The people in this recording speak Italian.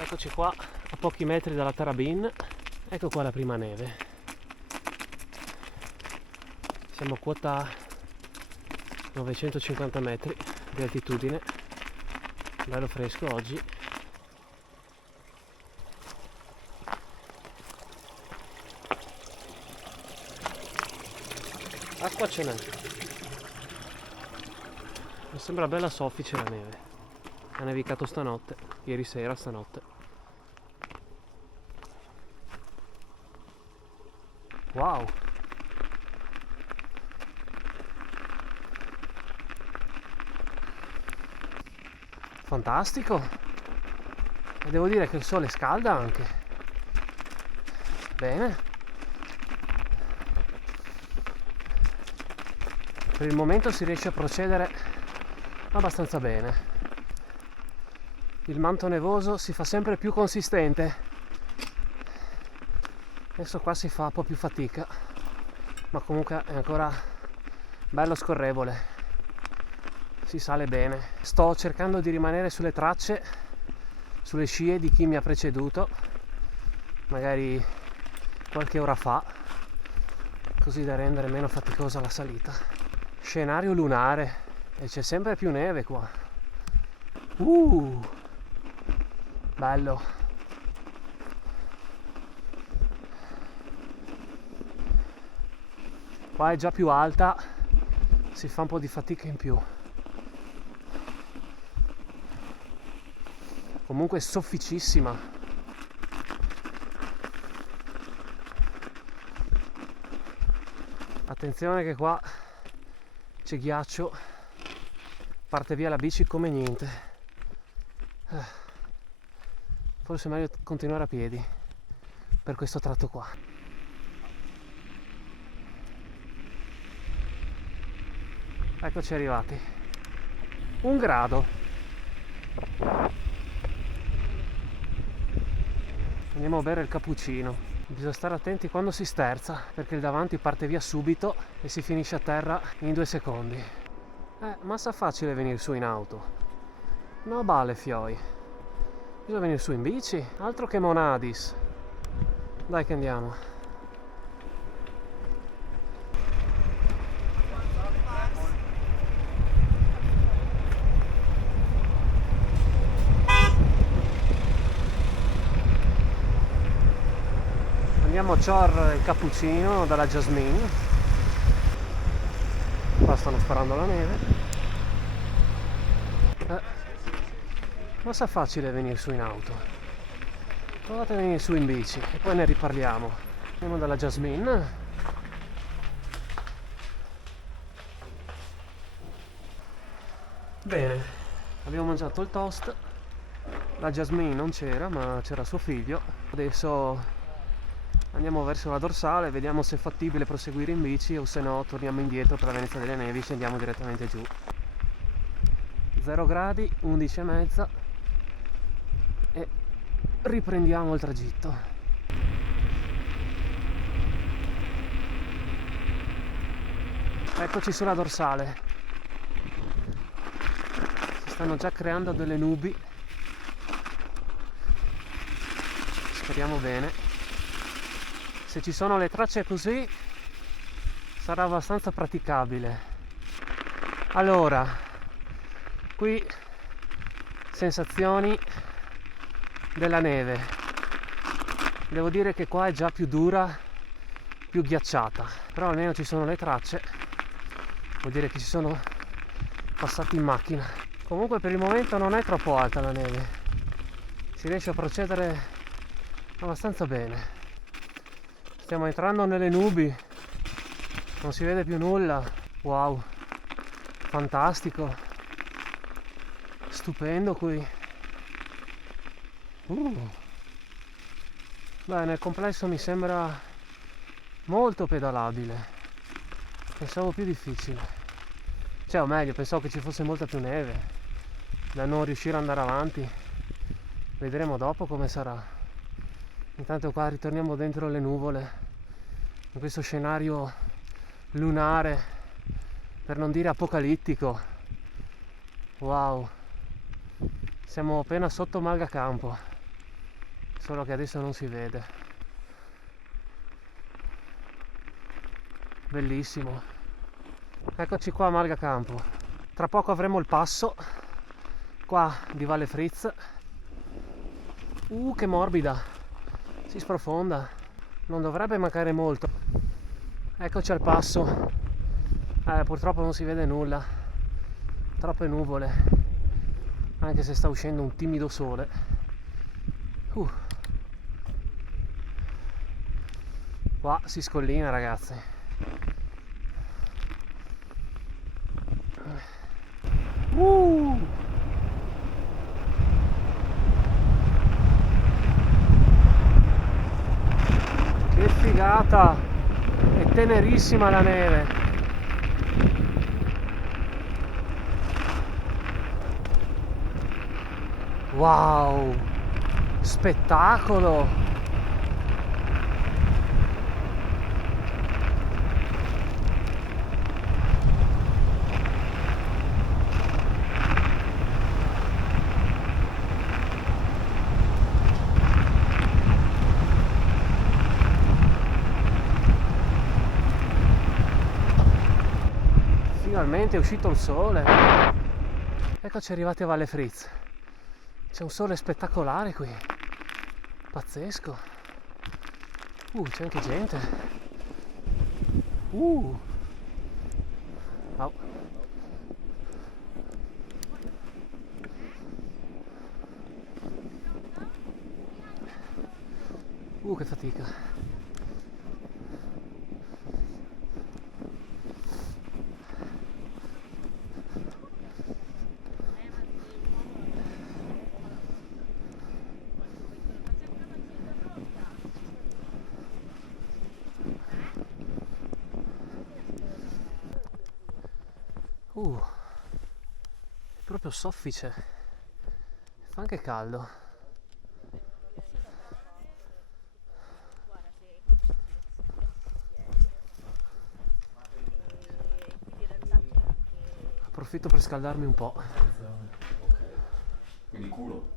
Eccoci qua a pochi metri dalla Tarabin. Ecco qua la prima neve. Siamo a quota 950 metri di altitudine. Bello fresco oggi. Acqua ce n'è. Mi sembra bella soffice la neve. Ha nevicato stanotte, ieri sera, stanotte. Wow! Fantastico! E devo dire che il sole scalda anche. Bene. Per il momento si riesce a procedere abbastanza bene. Il manto nevoso si fa sempre più consistente. Adesso qua si fa un po' più fatica, ma comunque è ancora bello scorrevole. Si sale bene. Sto cercando di rimanere sulle tracce, sulle scie di chi mi ha preceduto, magari qualche ora fa, così da rendere meno faticosa la salita. Scenario lunare e c'è sempre più neve qua. Bello. Qua è già più alta, si fa un po' di fatica in più. Comunque è sofficissima. Attenzione che qua c'è ghiaccio, parte via la bici come niente. Forse è meglio continuare a piedi per questo tratto qua. Eccoci arrivati. 1 grado. Andiamo a bere il cappuccino. Bisogna stare attenti quando si sterza, perché il davanti parte via subito e si finisce a terra in 2 secondi. Massa facile venire su in auto. No bale fioi. Bisogna venire su in bici, altro che Monadis. Dai che andiamo. Andiamo a Chor il cappuccino dalla Jasmine. Qua stanno sparando la neve. Ma sa facile venire su in auto. Provate a venire su in bici e poi ne riparliamo. Andiamo dalla Jasmine. Bene, abbiamo mangiato il toast. La Jasmine non c'era, ma c'era suo figlio. Adesso andiamo verso la dorsale, vediamo se è fattibile proseguire in bici o se no torniamo indietro per la Venezia delle Nevi e scendiamo direttamente giù. 0 gradi, 11,5 e riprendiamo il tragitto. Eccoci sulla dorsale. Si stanno già creando delle nubi. Speriamo bene. Se ci sono le tracce così sarà abbastanza praticabile. Allora, qui sensazioni della neve. Devo dire che qua è già più dura, più ghiacciata, però almeno ci sono le tracce, vuol dire che ci sono passati in macchina. Comunque per il momento non è troppo alta la neve, si riesce a procedere abbastanza bene. Stiamo entrando nelle nubi, non si vede più nulla. Wow, fantastico, stupendo qui. Beh, nel complesso mi sembra molto pedalabile, pensavo più difficile, cioè o meglio pensavo che ci fosse molta più neve da non riuscire ad andare avanti. Vedremo dopo come sarà. Intanto qua ritorniamo dentro le nuvole in questo scenario lunare, per non dire apocalittico. Wow, siamo appena sotto Malgacampo. solo che adesso non si vede. Bellissimo. Eccoci qua a Malgacampo. Tra poco avremo il passo qua di Valle Fritz. Che morbida, si sprofonda, non dovrebbe mancare molto. Eccoci al passo. Purtroppo non si vede nulla, troppe nuvole, anche se sta uscendo un timido sole. Qua si scollina, ragazzi. Che figata! È tenerissima la neve. Wow! Spettacolo! Finalmente è uscito il sole. Eccoci arrivati a Valle Fritz. C'è un sole spettacolare qui. Pazzesco. C'è anche gente. Oh. Che fatica. È proprio soffice. Fa anche caldo. Approfitto per scaldarmi un po'. Quindi culo.